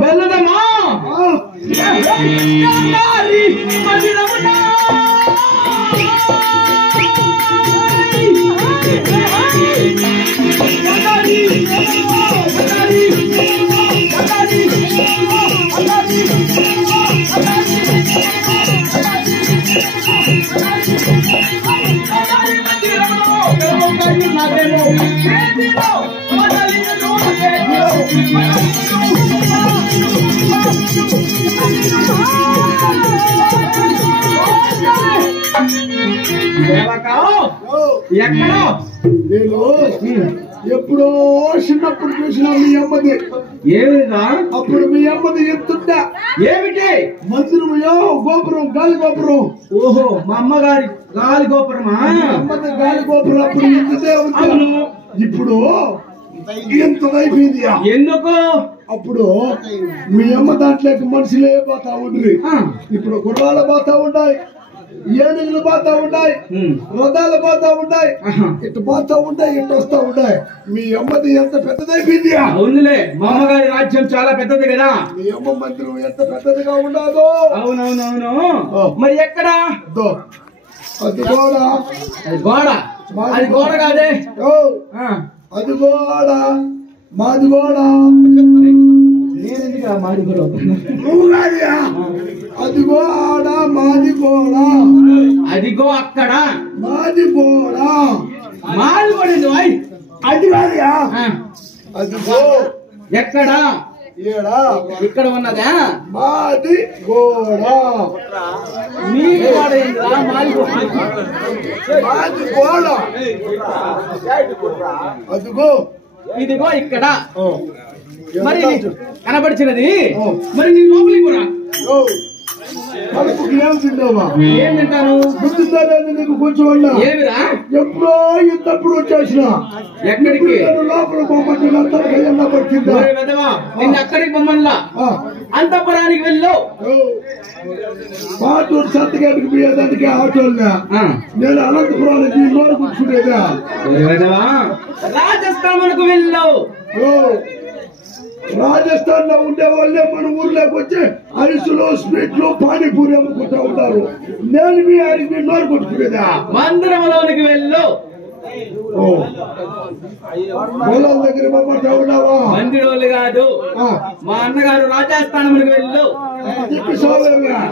వెళ్ళదమ్మా ఎక్కడో నేను ఎప్పుడో చిన్నప్పుడు చూసిన మీ అమ్మది ఏమిదా అప్పుడు మీ అమ్మది చెప్తుంటా ఏమిటి మందిరమయ్యో గోపురం గాలి గోపురం ఓహో మా అమ్మగారి గాలి గోపురమా అమ్మది గాలి గోపురం అప్పుడు ఇంతదే ఉంది ఇప్పుడు ఇంతదైపోయింది ఎందుకు అప్పుడు మీ అమ్మ దాంట్లోకి మనుషులే పోతా ఉండ్రి ఇప్పుడు గుర్రాలు పోతా ఉన్నాయి ఏనుగులు పోతా ఉన్నాయి రథాలు పోతా ఉన్నాయి ఇటు పోతా ఉంటాయి ఇటు వస్తా ఉన్నాయి మీ అమ్మది ఎంత పెద్దదైపోయింది అవునులే మా అమ్మగారి రాజ్యం చాలా పెద్దది కదా మీ అమ్మ మందిరం ఎంత పెద్దదిగా ఉండదో అవునవునవును మరి ఎక్కడ అది గోడ గోడ అది గోడ కాదే అది గోడ మాది గోడ నేనెందుకు మాది గోడ నువ్వు కాదుయా అది గోడ మాది గోడ అదిగో అక్కడ మాది గోడ మాది గోడ అది కాదుయా అది గో ఎక్కడ ఏడా ఇక్కడ ఉన్నదా మాది గోడ మీ గోడ ఏంటా మాది గోడ మాది గోడ అదిగో ఇదిగో ఇక్కడ మరి కనబడిచినది మరి నీ లోపలికి కూడా కడుపుకి ఏం తింటావా ఏం తింటాను గుర్తుందాలేదు నీకు కొంచెం అన్నా ఏమిరా ఎప్పుడో ఇంతప్పుడు వచ్చేసిన ఎక్కడికి లోపల బొమ్మ పడుతుందా నిన్న అక్కడికి బొమ్మల్లా అంతపురానికి వెళ్ళు పాటూరు సంతకాడికి పోయేదానికి ఆటోల్లా నేను అనంతపురానికి నోరు కూర్చునేదా రాజస్థాన్కు వెళ్ళు రాజస్థాన్ లో ఉండే వాళ్ళే మన ఊర్లోకి వచ్చి ఐసులు స్వీట్లు పానీపూరి అమ్ముకుంటా ఉంటారు నేను మీ ఆయనకి నోరు కొట్టుకునేదా మందిరంలోనికి వెళ్ళు పొలం దగ్గర బొమ్మటా ఉన్నావా మందిరోళ్ళు కాదు మా అన్నగారు రాజస్థానంకి వెళ్ళు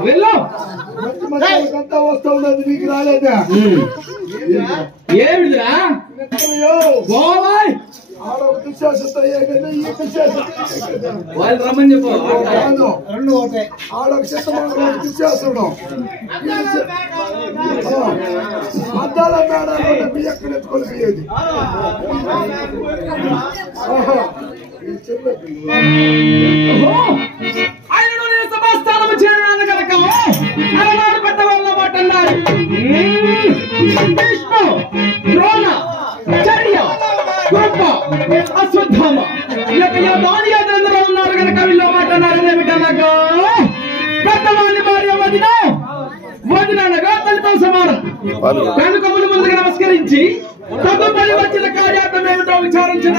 వెళ్ళు మంచి మంచి అంతా వస్తా ఉన్నది నీకు రాలేదా ఏమిరా వాళ్ళు రమ్మని చెప్పు ఆడొక చిత్తమంగళం తీసేస్తున్నాం అద్దాల మేడ మీ ఎక్కడ ఎత్తుకొని పోయేది ఆయన సభాస్థానము చేరడానికి కనుక అలనాడు పెద్ద వాళ్ళ మాట అన్నారు విష్ణు ద్రోణ చర్య గొప్ప అశ్వత్థామ దానియాదందరూ ఉన్నారు కనుక వీళ్ళు మాట అన్నారు ఏమిటనగా పెద్దవాళ్ళని భార్య వదినగా తల్లితో సమానం కనుక ముందుగా నమస్కరించి తదుపరి వచ్చిన కార్యార్థం ఏమిటో విచారించిన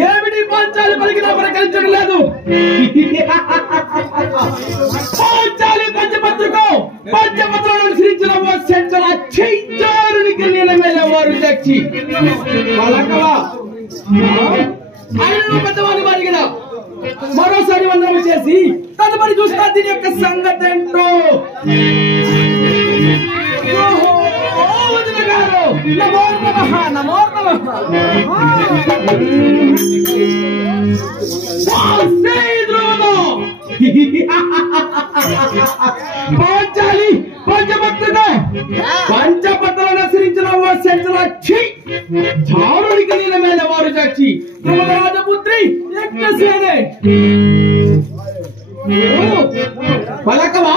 ఏమిటి పంచాలి పలికినా పలకరించడం లేదు పంచాలి పంచపత్రాలను అనుసరించిన చెంచారునికి నీళ్ళ వారు తెచ్చి పలకవా ఆయన పెద్దవాళ్ళు మరిగిన మరోసారి వందనం చేసి తదుపరి చూస్తా దీని యొక్క సంగతి ఏంటో పంచాలి పంచపత్రాలను అనుసరించిన చారునికి నీళ్ళ మీద వారు చచ్చి రాజపుత్రి యజ్ఞసేనే పలకవా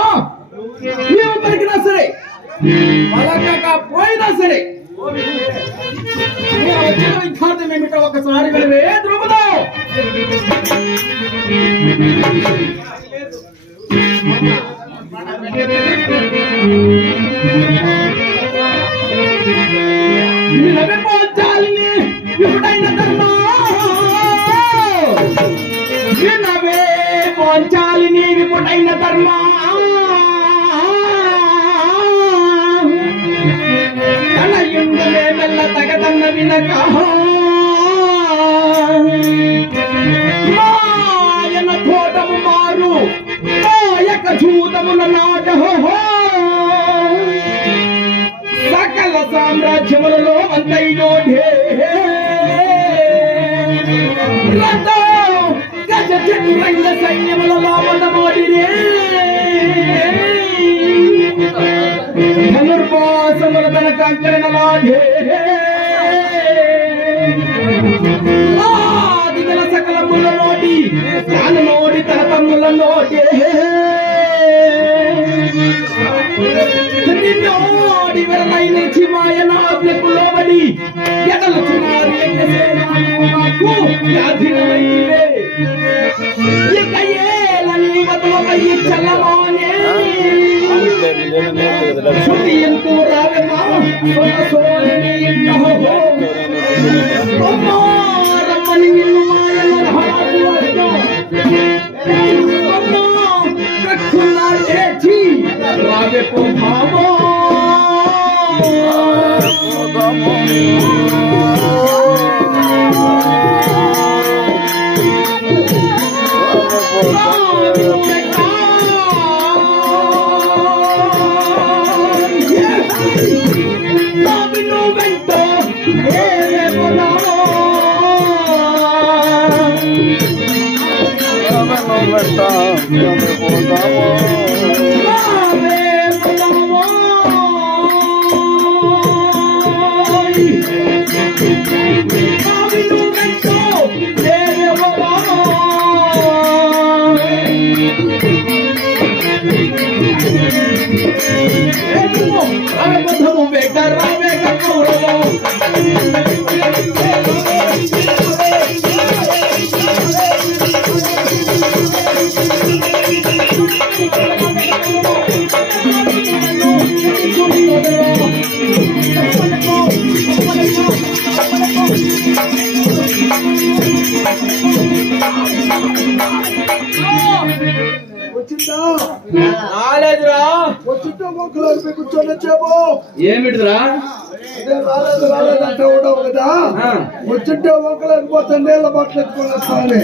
నీవు పలికినా సరే పలకపోయినా సరే వచ్చిన విఖ్యాతం ఏమిటో ఒకసారి వెళ్ళవే ద్రుపదో వినవే పోచాలిని విపుడైన ధర్మ వినవే పోచాలిని విపుడైన ధర్మ తన ఇందులే మెల్ల తగదన్న వినక మాయన తోటము మారు మాయక చూతమున నాట సకల సామ్రాజ్యములలో అంతైనోఢే గజ చతురంగ సైన్యములలో మొదమోడిరే ధనుర్వాసముల తన కంకరణలాఢే ఆదిగల సకలముల నోటి జ్ఞాన నోడి తన తమ్ముల నోటే నిన్నోడి వెరలైన చిమాయనాజ్ఞకు లోబడి ఎడలుచున్నారు యజ్ఞసేనాకు యాధినమైవే ఇక ఏలని వదలపై చల్లమానే శృతి ఎంతో రావెమా సోని ఎంతహో రమ్మని నిన్ను మాయన రహాలు రావే పోమామో ఏమిటిరా రాలేదంటే ఉండవు కదా వచ్చింటే ఒకళ్ళకి పోతే నీళ్ళ బట్టలు ఎత్తుకొని వస్తానే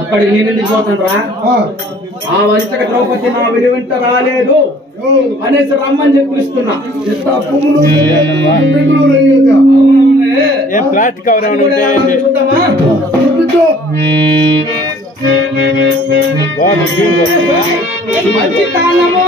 అక్కడికి నేనెందుకు పోతాను రా ఆ వంచక ద్రౌపది నా వెలువంట రాలేదు అనేసి రమ్మని చెప్పి పిలుస్తున్నా ఫ్లాట్ కవర్ చూద్దామా మంచి తాళము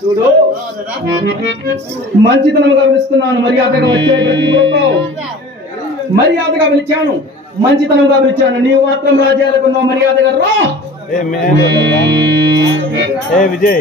చూడు మంచితనముగా పిలుస్తున్నాను, మర్యాదగా వచ్చే ప్రతి ఒక్కరూ మర్యాదగా పిలిచాను, మంచితనంగా పిలిచాను. నీవు మాత్రం రాజ్యాలకున్నావు, మర్యాదగా రా. విజయ్